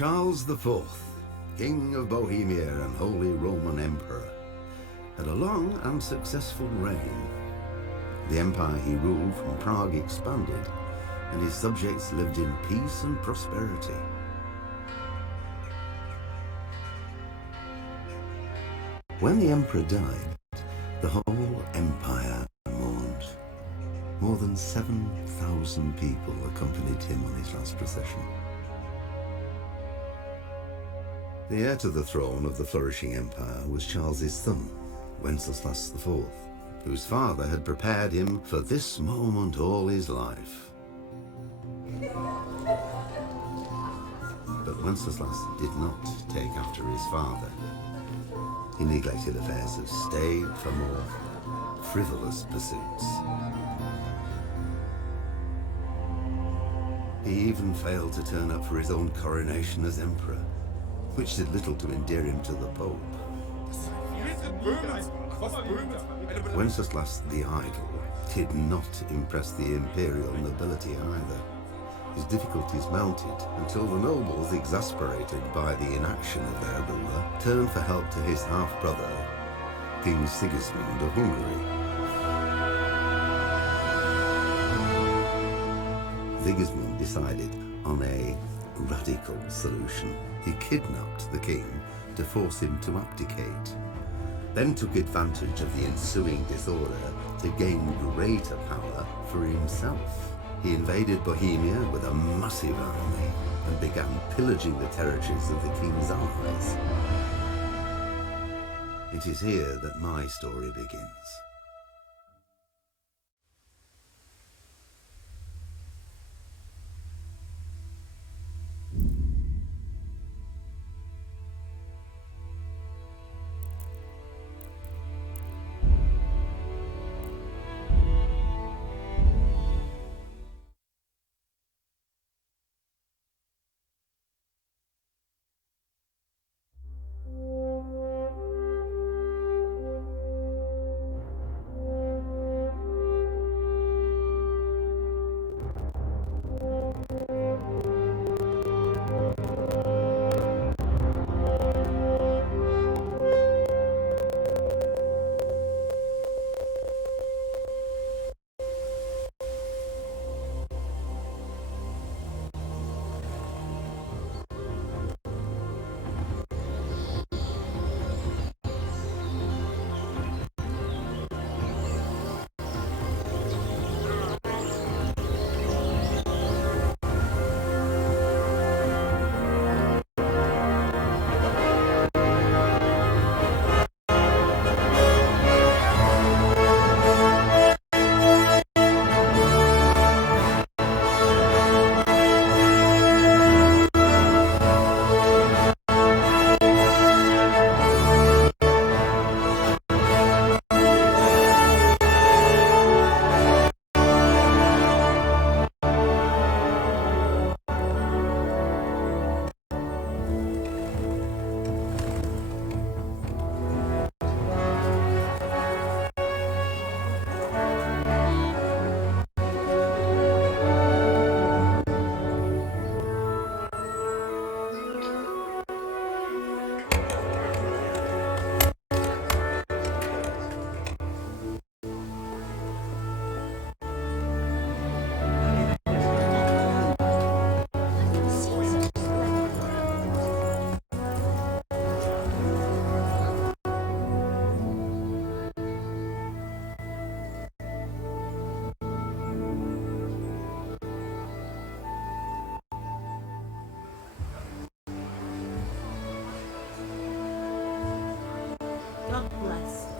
Charles IV, King of Bohemia and Holy Roman Emperor, had a long and successful reign. The empire he ruled from Prague expanded, and his subjects lived in peace and prosperity. When the emperor died, the whole empire mourned. More than 7,000 people accompanied him on his last procession. The heir to the throne of the flourishing empire was Charles's son, Wenceslas IV, whose father had prepared him for this moment all his life. But Wenceslas did not take after his father. He neglected affairs of state for more frivolous pursuits. He even failed to turn up for his own coronation as emperor, which did little to endear him to the Pope. Wenceslas the Idle did not impress the imperial nobility either. His difficulties mounted until the nobles, exasperated by the inaction of their ruler, turned for help to his half-brother, King Sigismund of Hungary. Sigismund decided on a radical solution. He kidnapped the king to force him to abdicate, then took advantage of the ensuing disorder to gain greater power for himself. He invaded Bohemia with a massive army and began pillaging the territories of the king's allies. It is here that my story begins.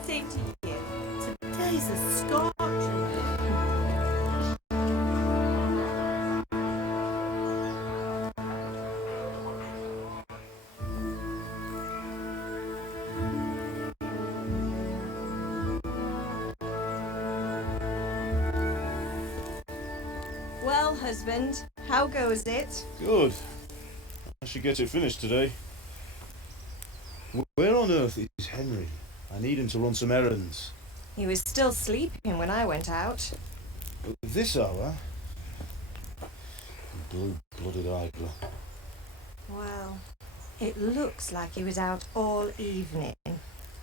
Same to you. Today's a scorcher. Well, husband, how goes it? Good. I should get it finished today. Where on earth is Henry? I need him to run some errands. He was still sleeping when I went out. This hour? Blue-blooded idler. Well, it looks like he was out all evening,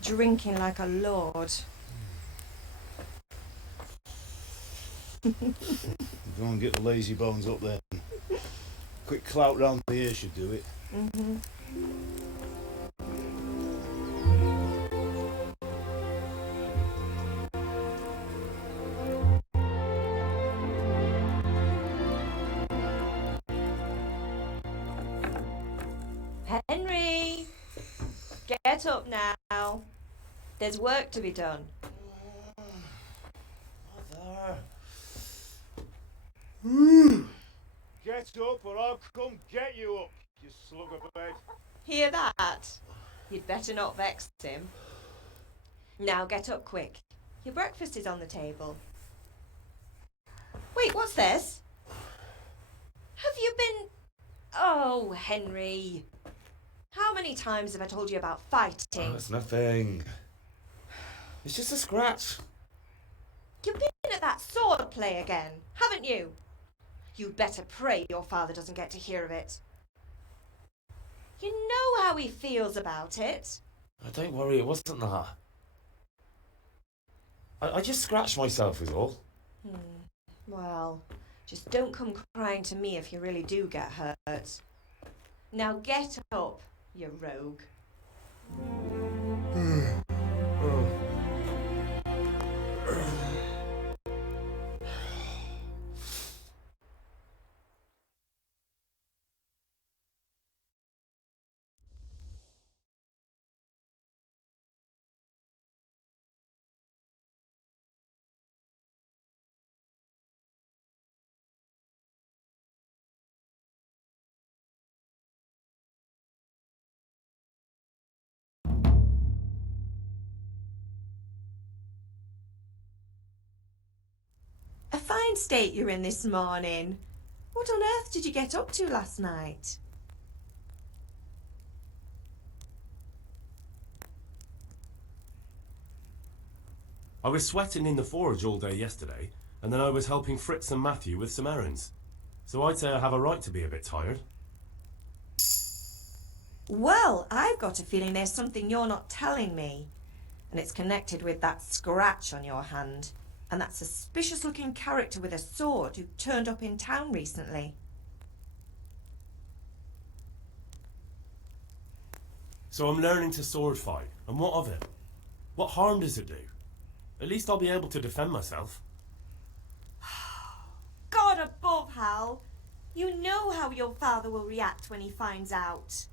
drinking like a lord. Go and get the lazy bones up there. Quick clout round the ear should do it. Mm-hmm. Henry! Get up now. There's work to be done. Mother! Get up or I'll come get you up, you slug of a bed. Hear that? You'd better not vex him. Now get up quick. Your breakfast is on the table. Wait, what's this? Have you been... Oh, Henry. How many times have I told you about fighting? Oh, it's nothing. It's just a scratch. You've been at that sword play again, haven't you? You'd better pray your father doesn't get to hear of it. You know how he feels about it. Oh, don't worry, it wasn't that. I just scratched myself is all. Well, just don't come crying to me if you really do get hurt. Now get up, you rogue. A fine state you're in this morning. What on earth did you get up to last night? I was sweating in the forge all day yesterday, and then I was helping Fritz and Matthew with some errands. So I'd say I have a right to be a bit tired. Well, I've got a feeling there's something you're not telling me. And it's connected with that scratch on your hand. And that suspicious-looking character with a sword who turned up in town recently. So I'm learning to sword fight, and what of it? What harm does it do? At least I'll be able to defend myself. God above, Hal! You know how your father will react when he finds out.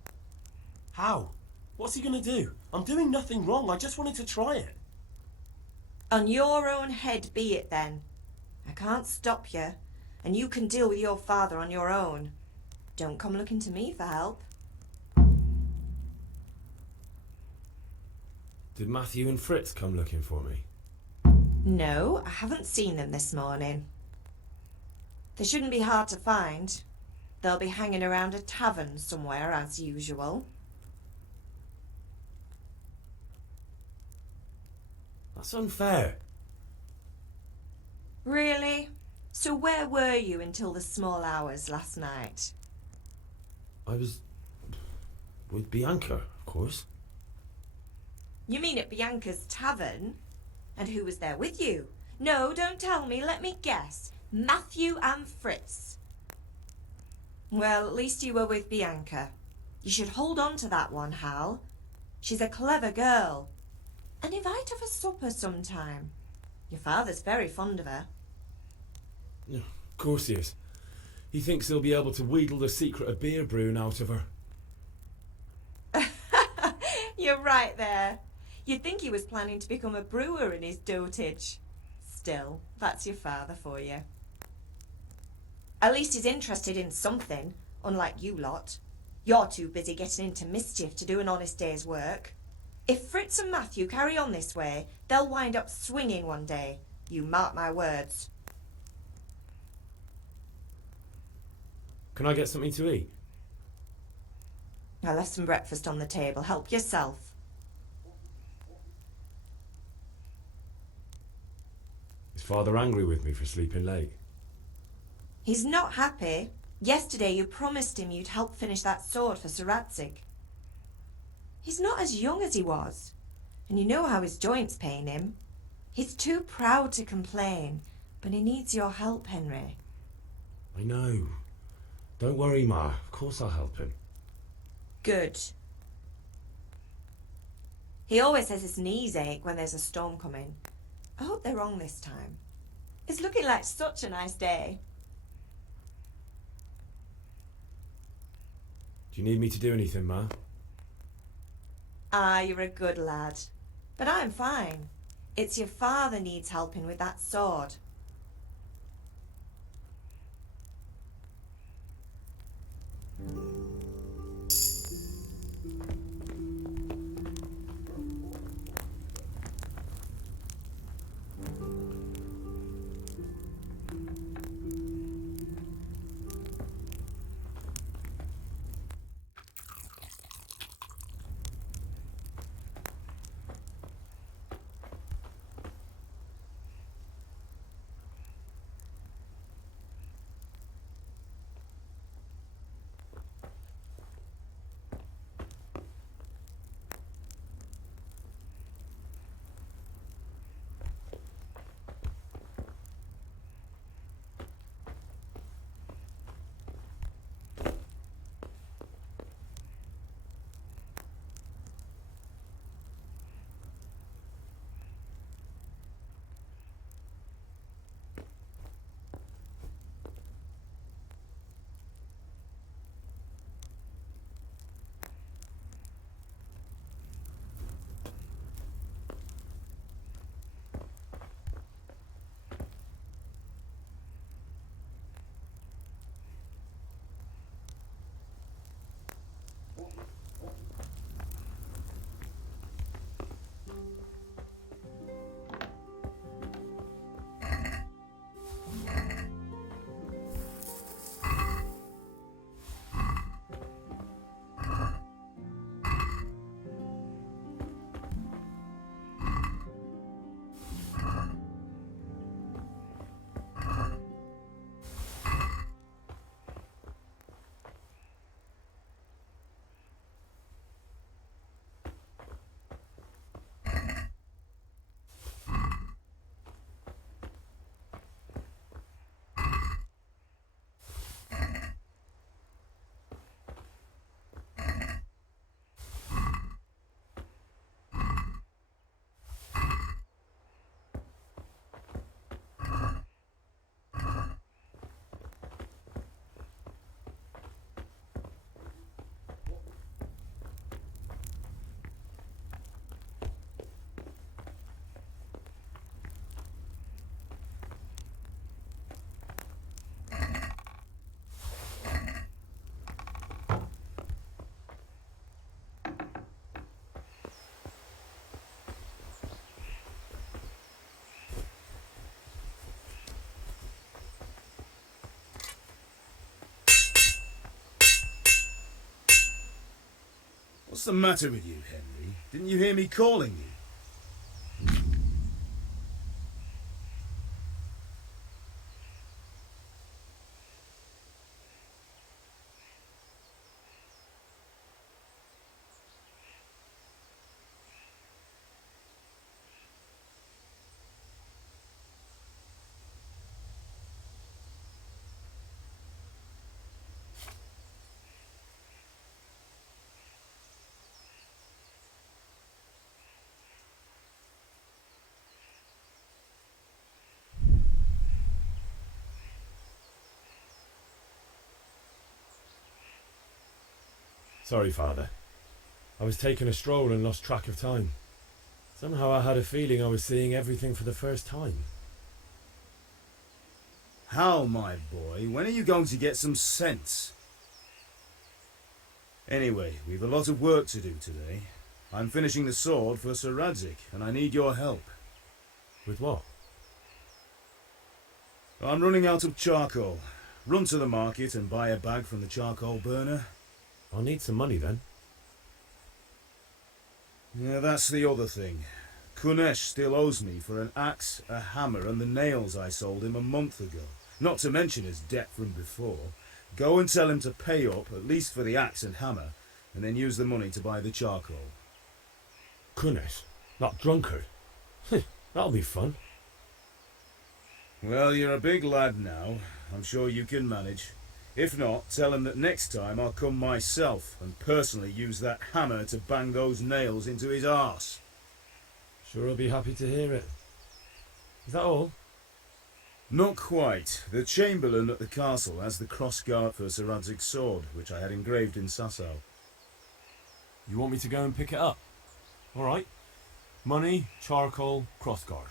How? What's he gonna do? I'm doing nothing wrong, I just wanted to try it. On your own head be it then. I can't stop you, and you can deal with your father on your own. Don't come looking to me for help. Did Matthew and Fritz come looking for me? No, I haven't seen them this morning. They shouldn't be hard to find. They'll be hanging around a tavern somewhere as usual. That's unfair. Really? So where were you until the small hours last night? I was with Bianca, of course. You mean at Bianca's tavern? And who was there with you? No, don't tell me, let me guess. Matthew and Fritz. Well, at least you were with Bianca. You should hold on to that one, Hal. She's a clever girl. And invite her for supper sometime. Your father's very fond of her. Yeah, of course he is. He thinks he'll be able to wheedle the secret of beer brewing out of her. You're right there. You'd think he was planning to become a brewer in his dotage. Still, that's your father for you. At least he's interested in something, unlike you lot. You're too busy getting into mischief to do an honest day's work. If Fritz and Matthew carry on this way, they'll wind up swinging one day. You mark my words. Can I get something to eat? I left some breakfast on the table. Help yourself. Is Father angry with me for sleeping late? He's not happy. Yesterday you promised him you'd help finish that sword for Sir Radzig. He's not as young as he was, and you know how his joints pain him. He's too proud to complain, but he needs your help, Henry. I know. Don't worry, Ma. Of course I'll help him. Good. He always says his knees ache when there's a storm coming. I hope they're wrong this time. It's looking like such a nice day. Do you need me to do anything, Ma? Ah, you're a good lad. But I'm fine. It's your father needs helping with that sword. What's the matter with you, Henry? Didn't you hear me calling you? Sorry, Father. I was taking a stroll and lost track of time. Somehow I had a feeling I was seeing everything for the first time. Hal, my boy, when are you going to get some sense? Anyway, we've a lot of work to do today. I'm finishing the sword for Sir Radzig, and I need your help. With what? I'm running out of charcoal. Run to the market and buy a bag from the charcoal burner. I'll need some money then. Yeah, that's the other thing. Kunesh still owes me for an axe, a hammer, and the nails I sold him a month ago. Not to mention his debt from before. Go and tell him to pay up, at least for the axe and hammer, and then use the money to buy the charcoal. Goodness, that drunkard. That'll be fun. Well, you're a big lad now. I'm sure you can manage. If not, tell him that next time I'll come myself and personally use that hammer to bang those nails into his arse. Sure, I'll be happy to hear it. Is that all? Not quite. The Chamberlain at the castle has the crossguard for Sir Radzig's sword, which I had engraved in Sasau. You want me to go and pick it up? All right. Money, charcoal, crossguard.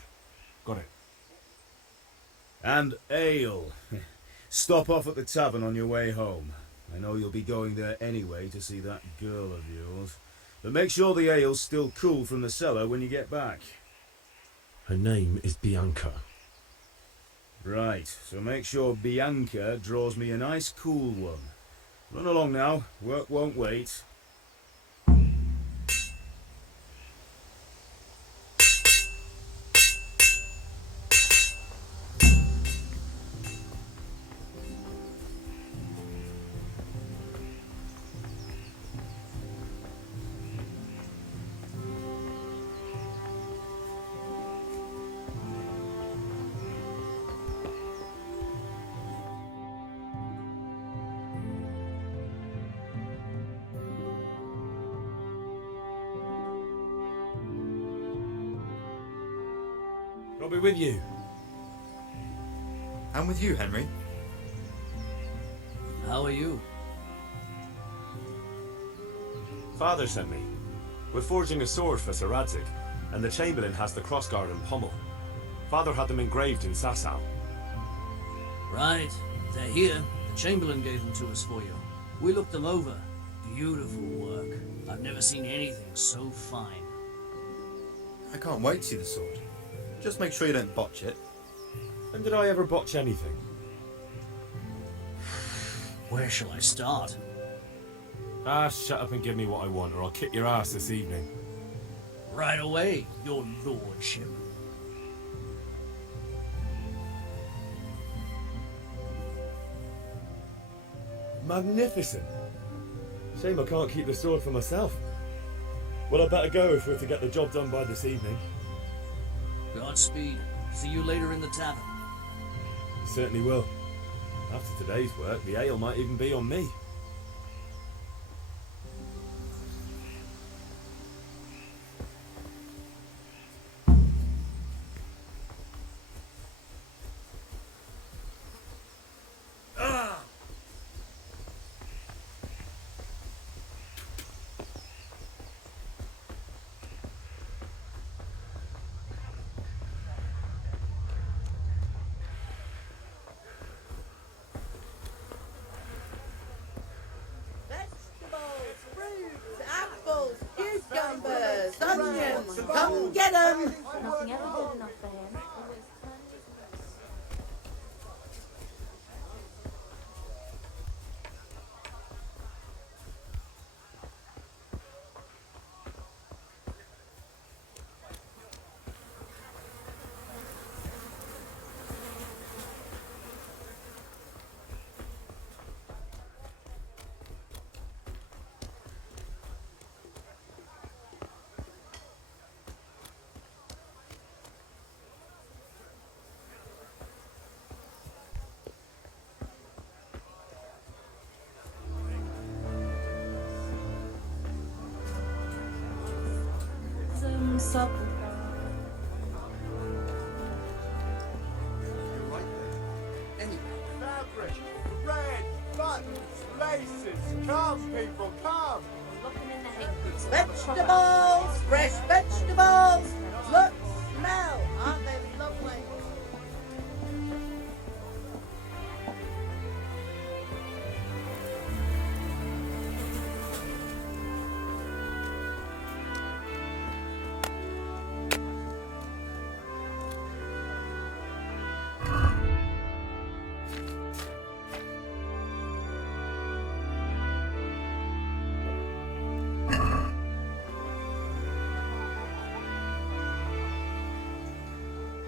Got it. And ale. Stop off at the tavern on your way home. I know you'll be going there anyway to see that girl of yours. But make sure the ale's still cool from the cellar when you get back. Her name is Bianca. Right, so make sure Bianca draws me a nice cool one. Run along now, work won't wait. I'll be with you. I'm with you, Henry. How are you? Father sent me. We're forging a sword for Sir Radzig, and the Chamberlain has the crossguard and pommel. Father had them engraved in Sasau. Right, they're here. The Chamberlain gave them to us for you. We looked them over. Beautiful work. I've never seen anything so fine. I can't wait to see the sword. Just make sure you don't botch it. When did I ever botch anything? Where shall I start? Shut up and give me what I want, or I'll kick your ass this evening. Right away, your lordship. Magnificent. Shame I can't keep the sword for myself. Well, I better go if we're to get the job done by this evening. Godspeed. See you later in the tavern. You certainly will. After today's work, the ale might even be on me. Vegetables, fruits, apples, cucumbers, onions. Come get them. Nothing ever good enough for him. Some supper. Fabric, red, buttons, laces. Come, people, come. Looking in the hay. Vegetables, fresh vegetables. Look, smell. Aren't they lovely?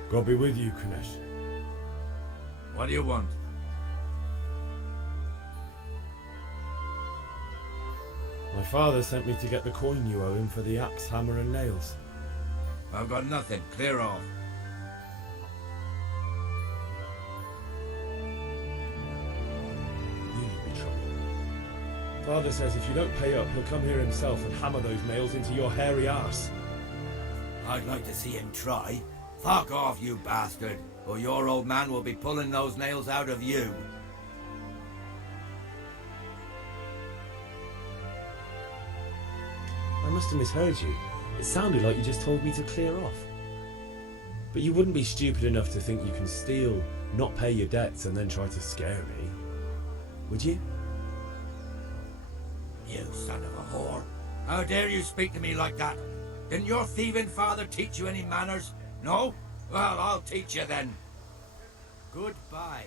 God be with you, Kunesh. What do you want? father sent me to get the coin you owe him for the axe, hammer and nails. I've got nothing. Clear off. Knew you'd be trouble. Father says if you don't pay up, he'll come here himself and hammer those nails into your hairy arse. I'd like to see him try. Fuck off, you bastard, or your old man will be pulling those nails out of you. I must have misheard you. It sounded like you just told me to clear off. But you wouldn't be stupid enough to think you can steal, not pay your debts, and then try to scare me, would you? You son of a whore. How dare you speak to me like that? Didn't your thieving father teach you any manners? No? Well, I'll teach you then. Goodbye.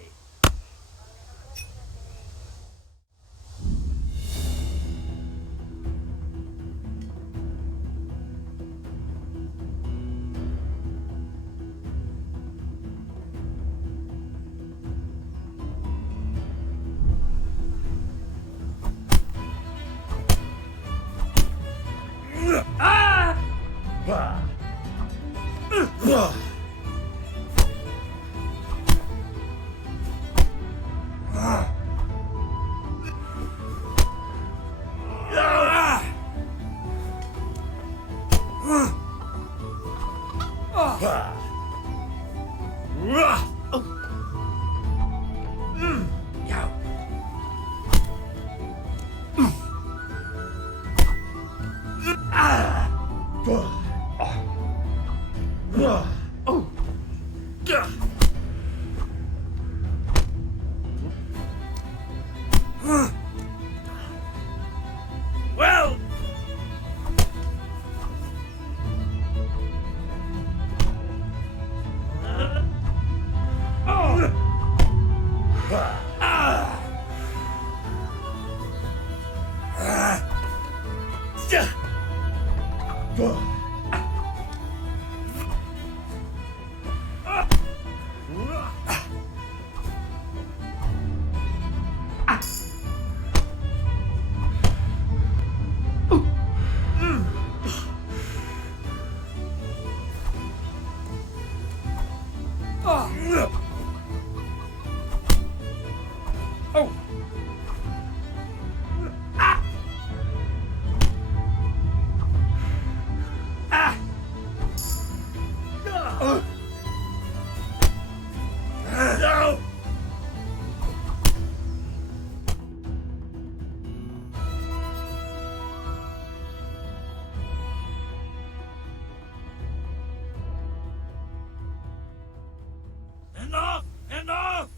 Enough! Enough!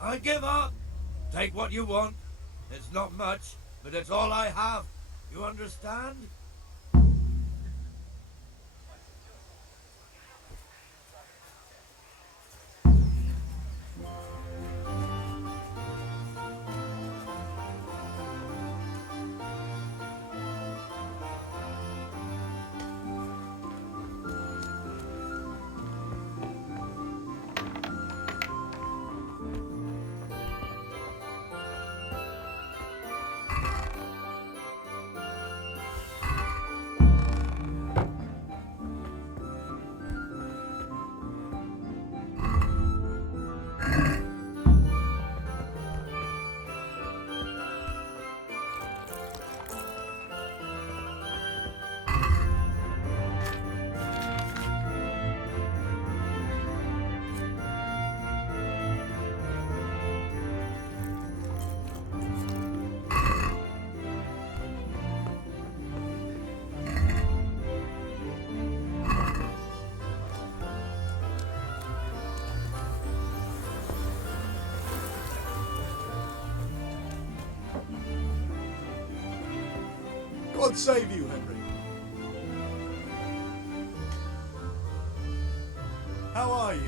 I give up. Take what you want. It's not much, but it's all I have. You understand? God save you, Henry. How are you?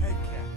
Take care.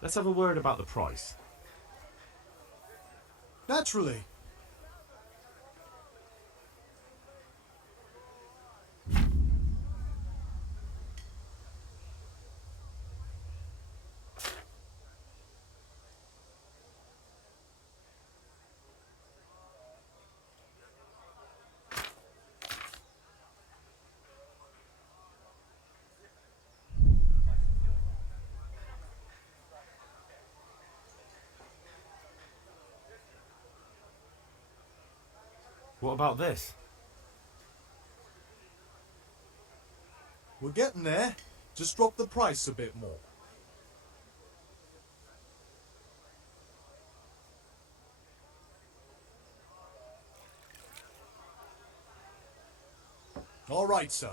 Let's have a word about the price. Naturally. What about this? We're getting there. Just drop the price a bit more. All right, so.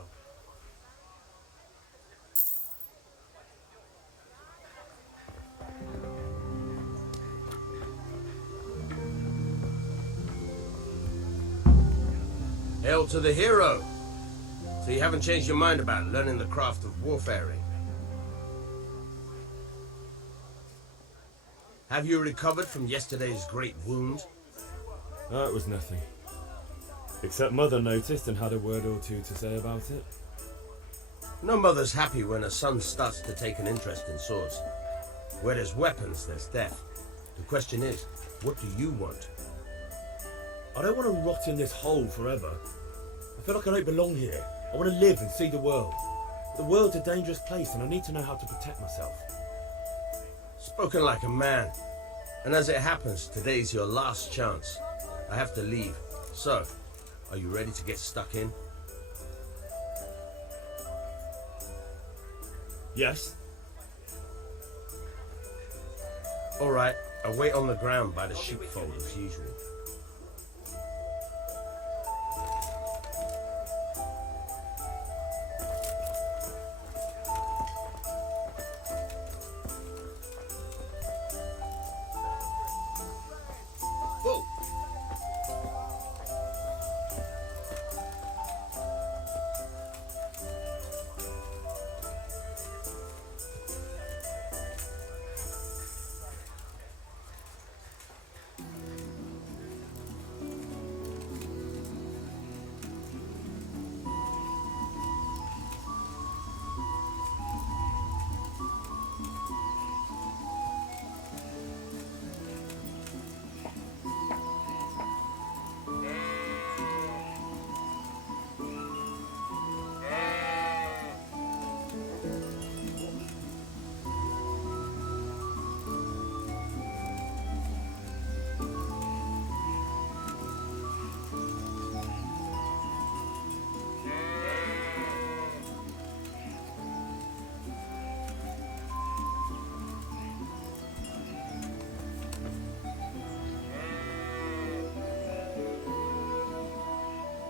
Hail to the hero! So you haven't changed your mind about learning the craft of warfaring? Have you recovered from yesterday's great wound? Oh, it was nothing. Except Mother noticed and had a word or two to say about it. No mother's happy when a son starts to take an interest in swords. Where there's weapons, there's death. The question is, what do you want? I don't want to rot in this hole forever. I feel like I don't belong here. I want to live and see the world. The world's a dangerous place and I need to know how to protect myself. Spoken like a man. And as it happens, today's your last chance. I have to leave. So, are you ready to get stuck in? Yes. All right, I'll wait on the ground by the sheepfold as usual.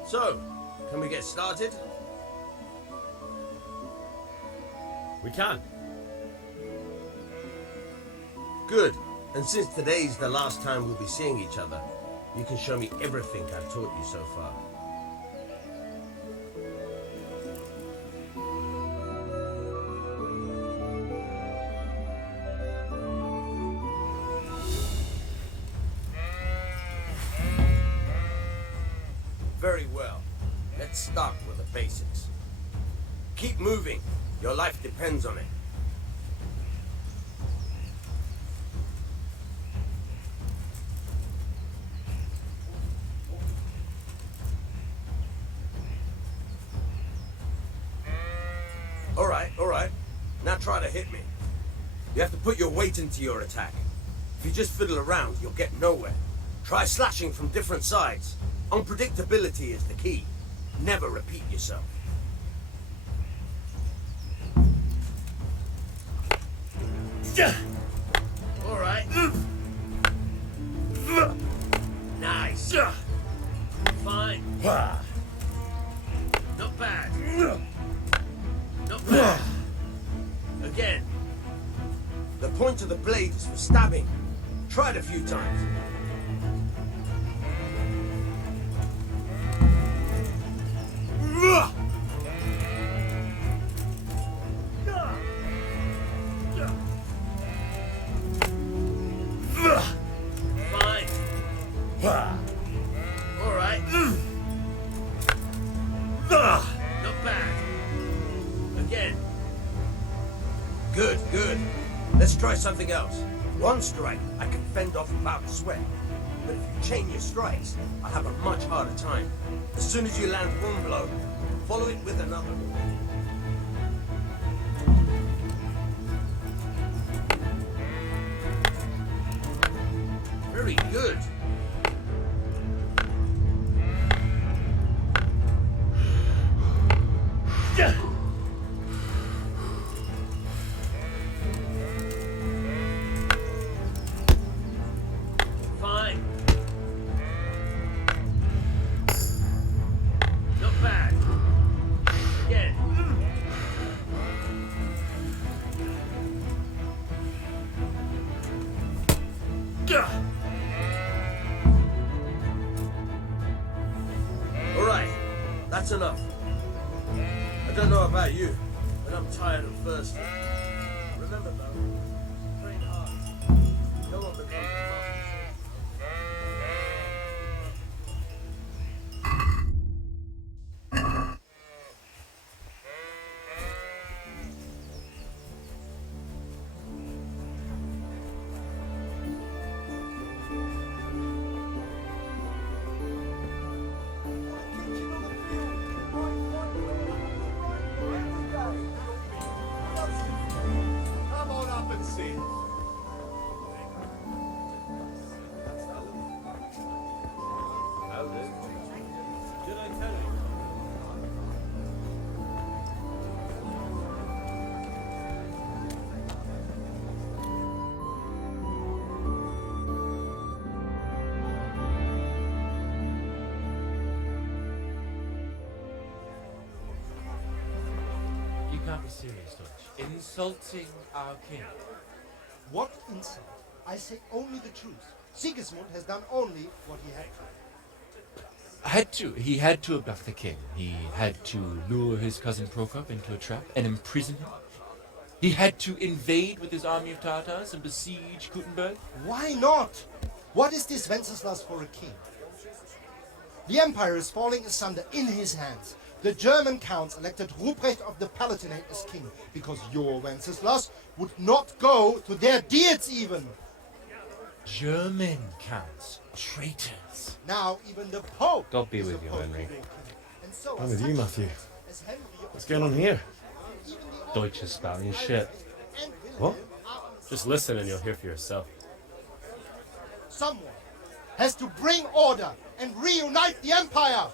So, can we get started? We can. Good. And since today's the last time we'll be seeing each other, you can show me everything I've taught you so far. Very well. Let's start with the basics. Keep moving. Your life depends on it. All right. Now try to hit me. You have to put your weight into your attack. If you just fiddle around, you'll get nowhere. Try slashing from different sides. Unpredictability is the key. Never repeat yourself. All right. Nice. Fine. Not bad. Not bad. Again. The point of the blade is for stabbing. Try it a few times. Let's try something else. One strike, I can fend off about a sweat. But if you chain your strikes, I'll have a much harder time. As soon as you land one blow, follow it with another. Very good. Fine. Not bad. Again. All right, that's enough. I don't know about you, but I'm tired and thirsty. Remember though, train hard. No one becomes a master. Come on up and see. Did I tell you? You can't be serious, Dutch. Insulting our king. What insult? I say only the truth. Sigismund has done only what he had to. He had to abduct the king. He had to lure his cousin Prokop into a trap and imprison him. He had to invade with his army of Tatars and besiege Gutenberg. Why not? What is this Wenceslas for a king? The empire is falling asunder in his hands. The German counts elected Ruprecht of the Palatinate as king because your Wenceslas would not go to their deeds even. German counts. Traitors. Now even the Pope. God be is with you, opposed Henry. to their king. And so I'm as with you, such, Matthew. as Henry of What's going on here? even the Deutsch is spouting shit. and What? Just listen and you'll hear for yourself. someone has to bring order and reunite the empire.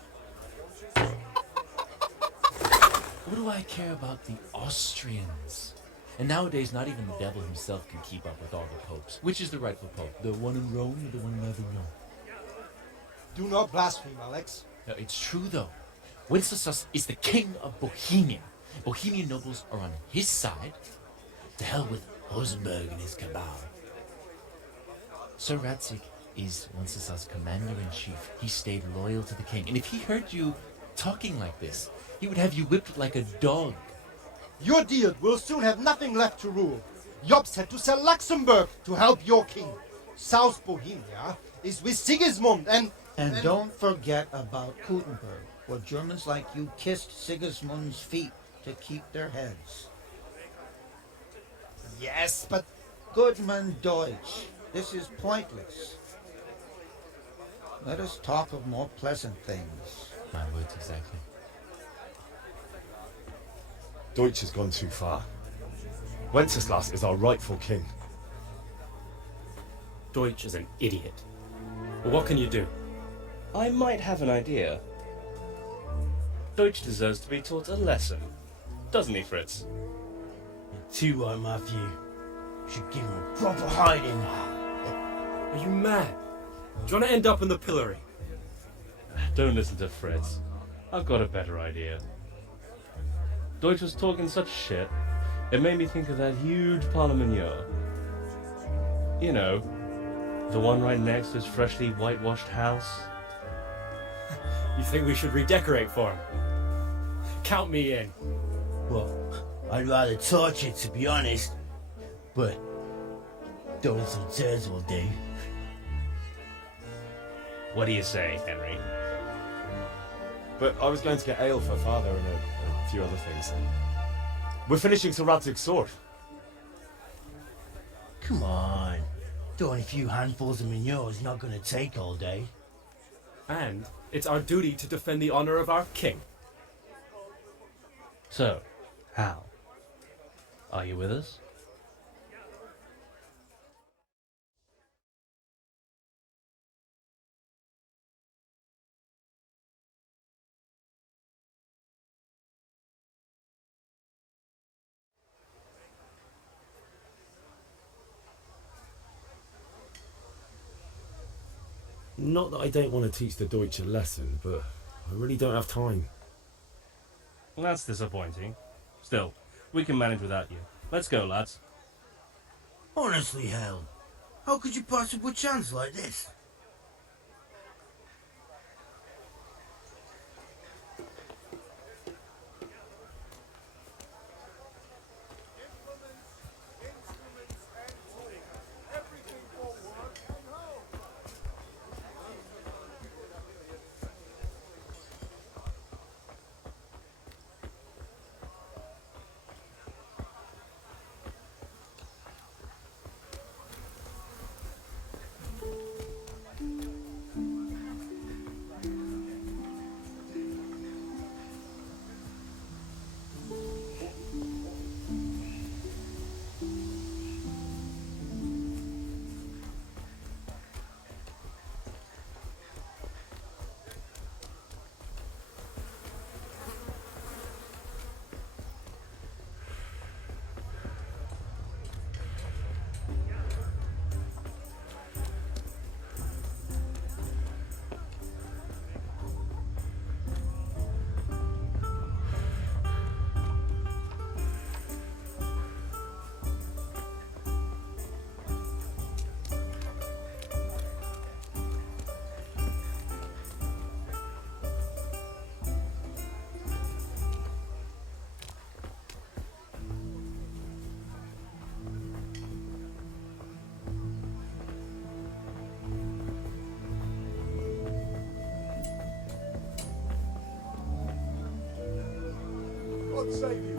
What do I care about the Austrians? And nowadays, not even the devil himself can keep up with all the popes. Which is the rightful pope? The one in Rome or the one in Avignon? Do not blaspheme, Alex. No, it's true though. Wenceslas is the king of Bohemia. Bohemian nobles are on his side. To hell with Rosenberg and his cabal. Sir Radzik is Wenceslas' commander-in-chief. He stayed loyal to the king. And if he heard you talking like this, he would have you whipped like a dog. Your deal will soon have nothing left to rule. Jobst had to sell Luxembourg to help your king. South Bohemia is with Sigismund and don't forget about Gutenberg, where Germans like you kissed Sigismund's feet to keep their heads. Yes, but Goodman Deutsch, this is pointless. Let us talk of more pleasant things. My words exactly. Deutsch has gone too far. Wenceslas is our rightful king. Deutsch is an idiot. But what can you do? I might have an idea. Deutsch deserves to be taught a lesson. Doesn't he, Fritz? Too right, Matthew. Should give him a proper hiding. Are you mad? Do you want to end up in the pillory? Don't listen to Fritz. I've got a better idea. Deutsch was talking such shit, it made me think of that huge parliament. You know, the one right next to his freshly whitewashed house. You think we should redecorate for him? Count me in. Well, I'd rather torch it, to be honest. But throwing some turds will do. What do you say, Henry? But I was going to get ale for father and a few other things. We're finishing Sir Radzig's sword. Come on. Throwing a few handfuls of manure is not going to take all day. And it's our duty to defend the honor of our king. So, Hal, are you with us? Not that I don't want to teach the Deutsch a lesson, but I really don't have time. Well, that's disappointing. Still, we can manage without you. Let's go, lads. Honestly, Hal, how could you possibly chance like this? God save you.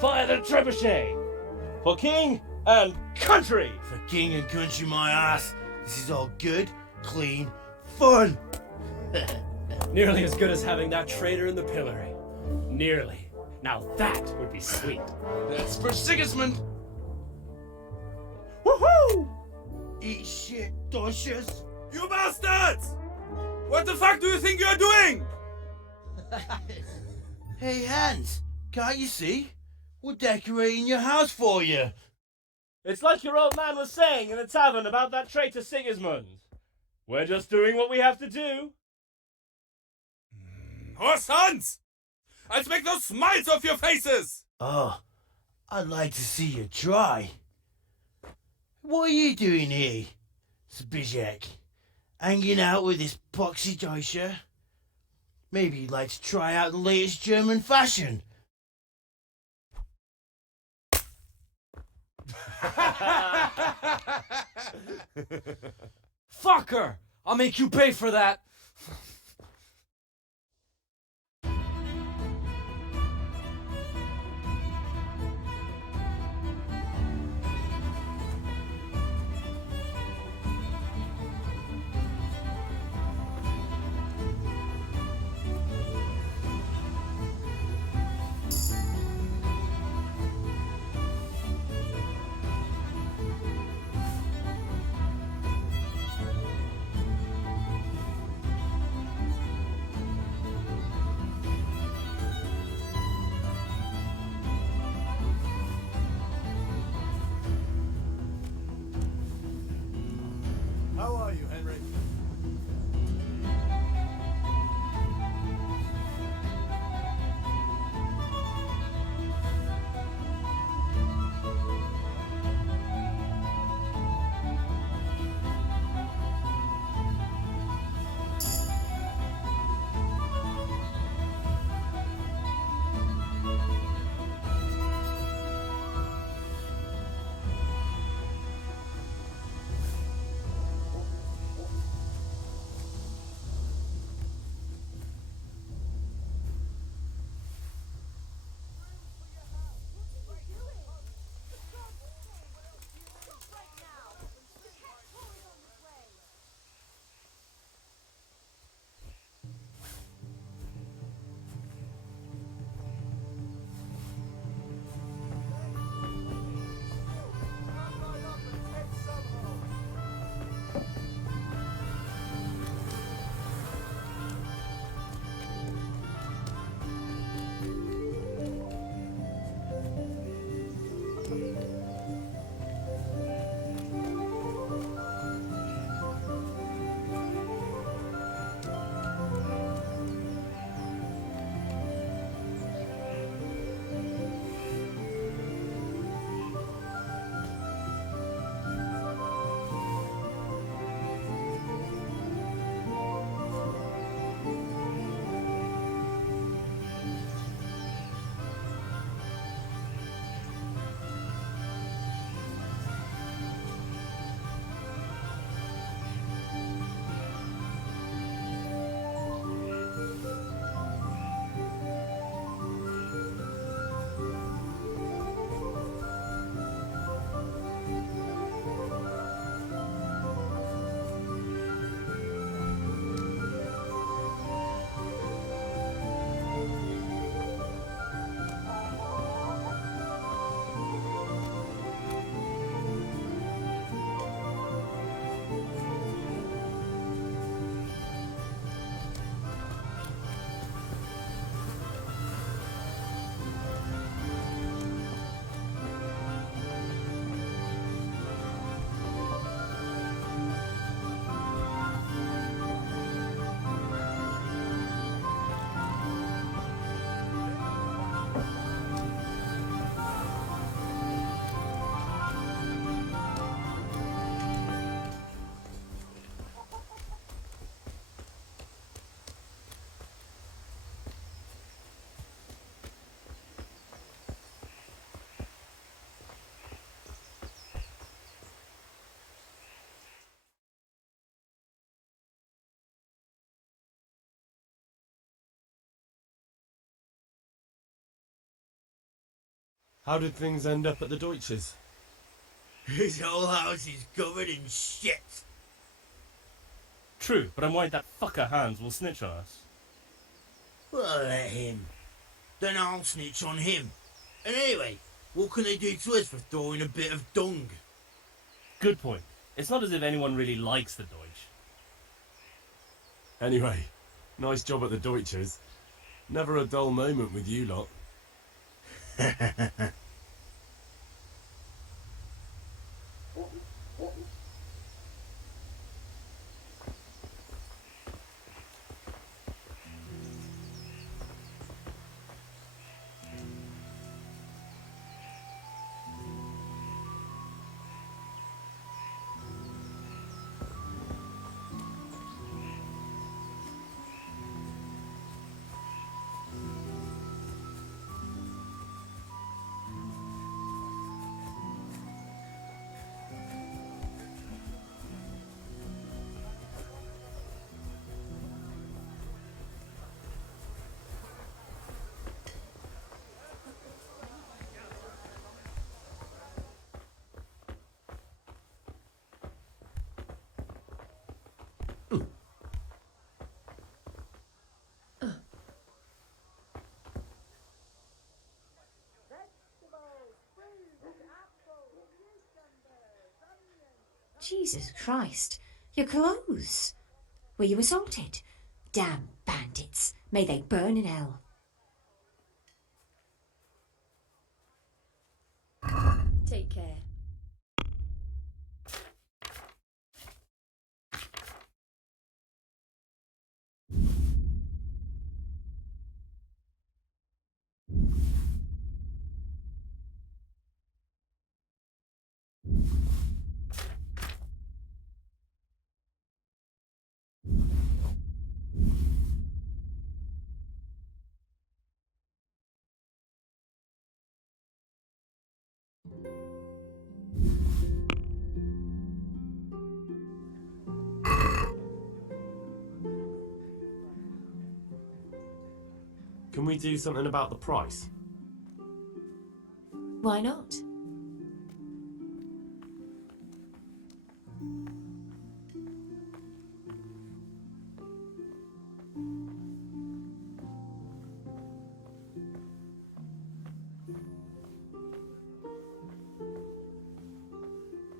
Fire the trebuchet! For king and country! For king and country, my ass. This is all good, clean, fun. Nearly as good as having that traitor in the pillory. Nearly. Now that would be sweet. That's for Sigismund! Woohoo! Eat shit, Deutsches. You bastards! What the fuck do you think you're doing? Hey, Hans, can't you see? We're decorating your house for you. It's like your old man was saying in the tavern about that traitor Sigismund. We're just doing what we have to do. Our sons! I'll make those smiles off your faces! Oh, I'd like to see you try. What are you doing here, Zbigniew? Hanging out with this poxy Deutscher? Maybe you'd like to try out the latest German fashion. Fucker! I'll make you pay for that! How are you, Henry? How did things end up at the Deutsches? His whole house is covered in shit. True, but I'm worried that fucker Hans will snitch on us. Well, let him. Then I'll snitch on him. And anyway, what can they do to us for throwing a bit of dung? Good point. It's not as if anyone really likes the Deutsch. Anyway, nice job at the Deutsches. Never a dull moment with you lot. Jesus Christ, your clothes. Were you assaulted? Damn bandits. May they burn in hell. Take care. Can we do something about the price? Why not?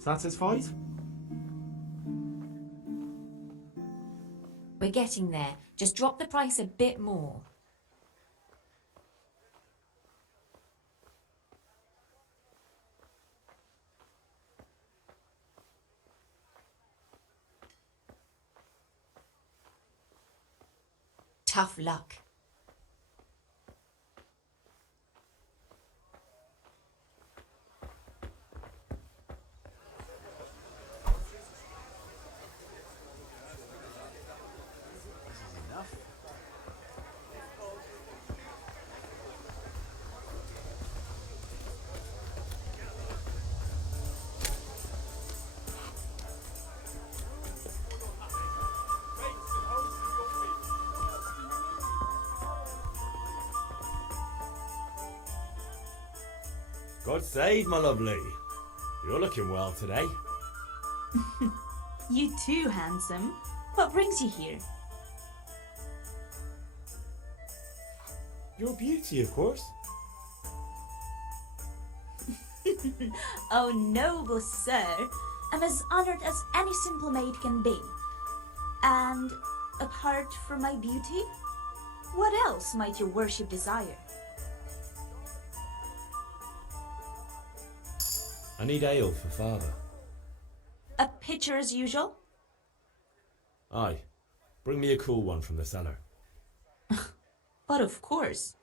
Satisfied? We're getting there. Just drop the price a bit more. Tough luck. God save, my lovely. You're looking well today. You too, handsome. What brings you here? Your beauty, of course. Oh, noble sir. I'm as honored as any simple maid can be. And apart from my beauty, what else might your worship desire? I need ale for father. A pitcher as usual? Aye. Bring me a cool one from the cellar. But of course.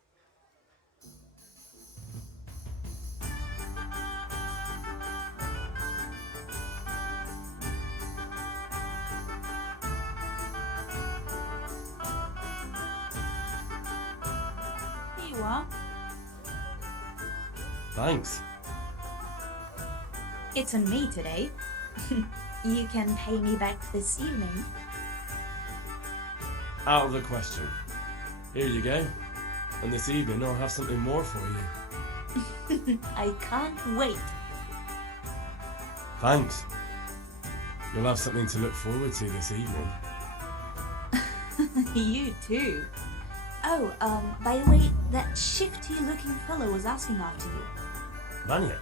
Here you are. Thanks. It's on me today. You can pay me back this evening. Out of the question. Here you go. And this evening I'll have something more for you. I can't wait. Thanks. You'll have something to look forward to this evening. You too. Oh, by the way, that shifty-looking fellow was asking after you. Vanya?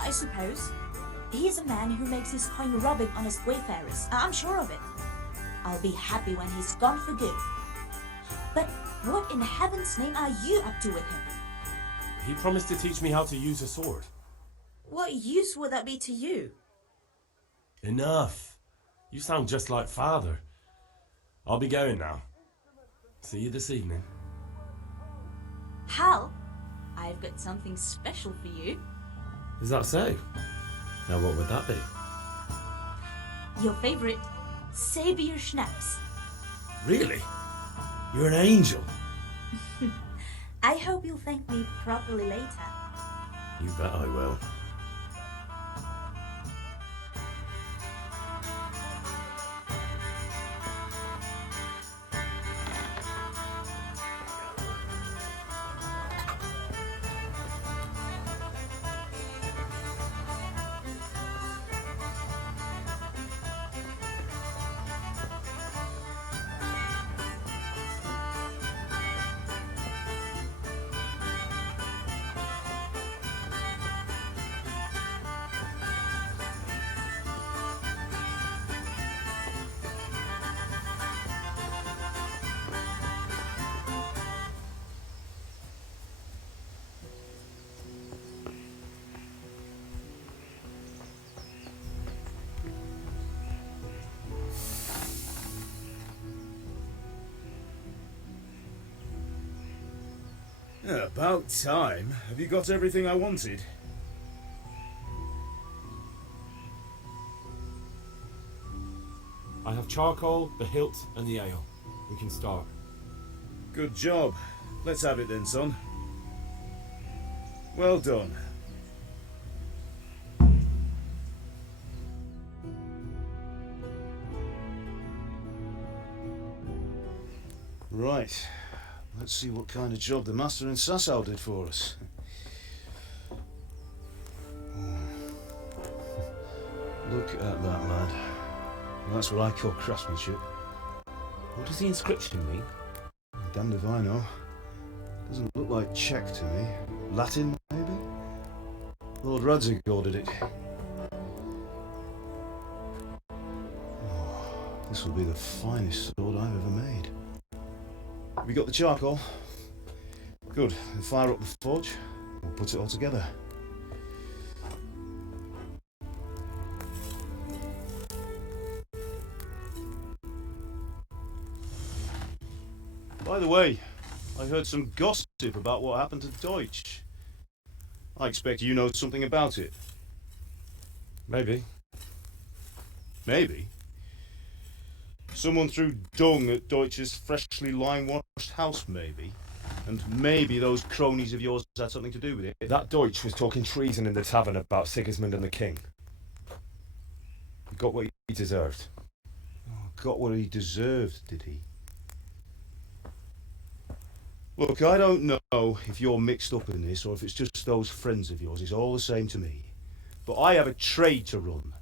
I suppose. He's a man who makes his coin robbing honest wayfarers. I'm sure of it. I'll be happy when he's gone for good. But what in heaven's name are you up to with him? He promised to teach me how to use a sword. What use would that be to you? Enough. You sound just like father. I'll be going now. See you this evening. Hal, I've got something special for you. Is that so? Now what would that be? Your favorite Sabier Schnapps. Really? You're an angel. I hope you'll thank me properly later. You bet I will. Yeah, about time. Have you got everything I wanted? I have charcoal, the hilt, and the ale. We can start. Good job. Let's have it then, son. Well done. Right. Let's see what kind of job the master in Sasau did for us. Look at that, lad. That's what I call craftsmanship. What does the inscription mean? Damned if I know. Doesn't look like Czech to me. Latin, maybe? Lord Radzig ordered it. Oh, this will be the finest sword I've ever made. We got the charcoal? Good. Then fire up the forge. We'll put it all together. By the way, I heard some gossip about what happened to Deutsch. I expect you know something about it. Maybe. Maybe? Someone threw dung at Deutsch's freshly lime-washed house, maybe? And maybe those cronies of yours had something to do with it? That Deutsch was talking treason in the tavern about Sigismund and the king. He got what he deserved. Oh, got what he deserved, did he? Look, I don't know if you're mixed up in this or if it's just those friends of yours. It's all the same to me. But I have a trade to run.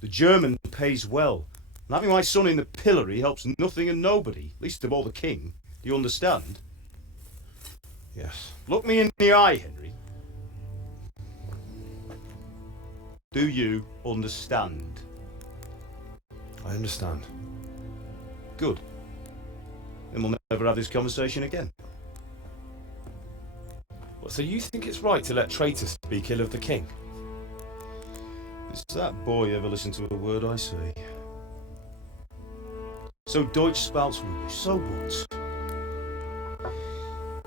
The German pays well. And having my son in the pillory helps nothing and nobody, least of all the king. Do you understand? Yes. Look me in the eye, Henry. Do you understand? I understand. Good. Then we'll never have this conversation again. What, so you think it's right to let traitors speak ill of the king? Does that boy ever listen to a word I say? So Deutsch spouts rubbish, so what?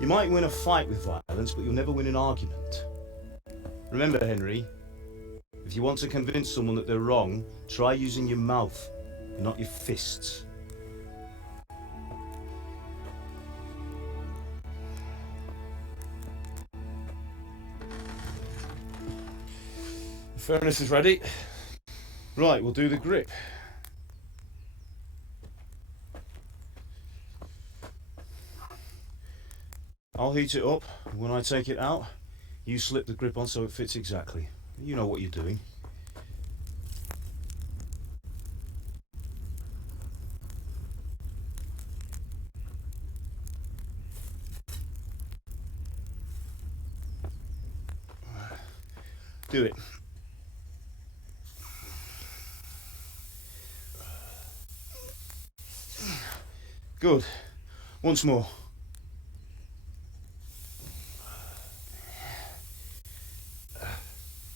You might win a fight with violence, but you'll never win an argument. Remember, Henry, if you want to convince someone that they're wrong, try using your mouth, not your fists. The furnace is ready. Right, we'll do the grip. I'll heat it up, and when I take it out, you slip the grip on so it fits exactly. You know what you're doing. Do it. Good. Once more.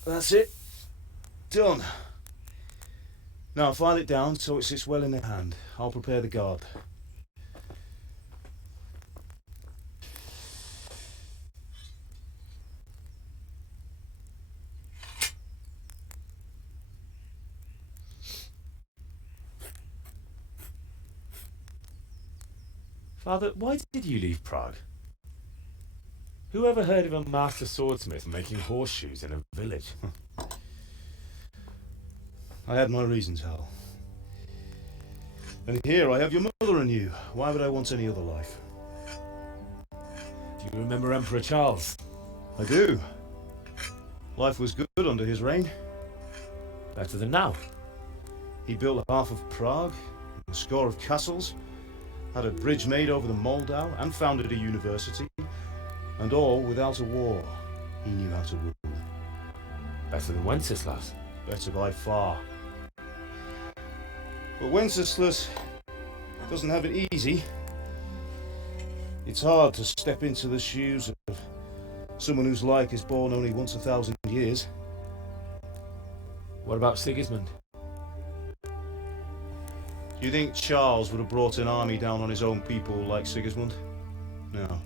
That's it. Done. Now file it down so it sits well in the hand. I'll prepare the guard. Father, why did you leave Prague? Who ever heard of a master swordsmith making horseshoes in a village? I had my reasons, Hal. And here I have your mother and you. Why would I want any other life? Do you remember Emperor Charles? I do. Life was good under his reign. Better than now. He built half of Prague, a score of castles, had a bridge made over the Moldau, and founded a university. And all without a war. He knew how to rule. Better than Wenceslas. Better by far. But Wenceslas doesn't have it easy. It's hard to step into the shoes of someone whose like is born only once 1,000 years. What about Sigismund? Do you think Charles would have brought an army down on his own people like Sigismund? No.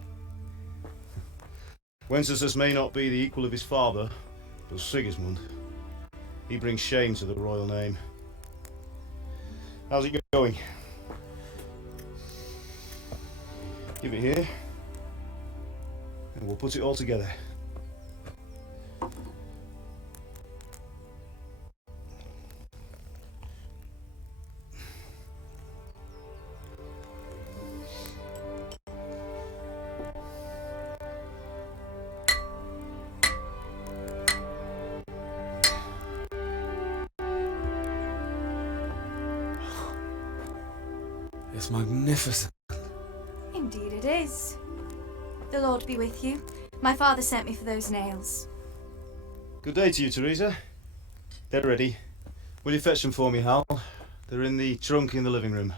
Wenceslas may not be the equal of his father, but Sigismund, he brings shame to the royal name. How's it going? Give it here, and we'll put it all together. It's magnificent. Indeed it is. The Lord be with you. My father sent me for those nails. Good day to you, Teresa. They're ready. Will you fetch them for me, Hal? They're in the trunk in the living room.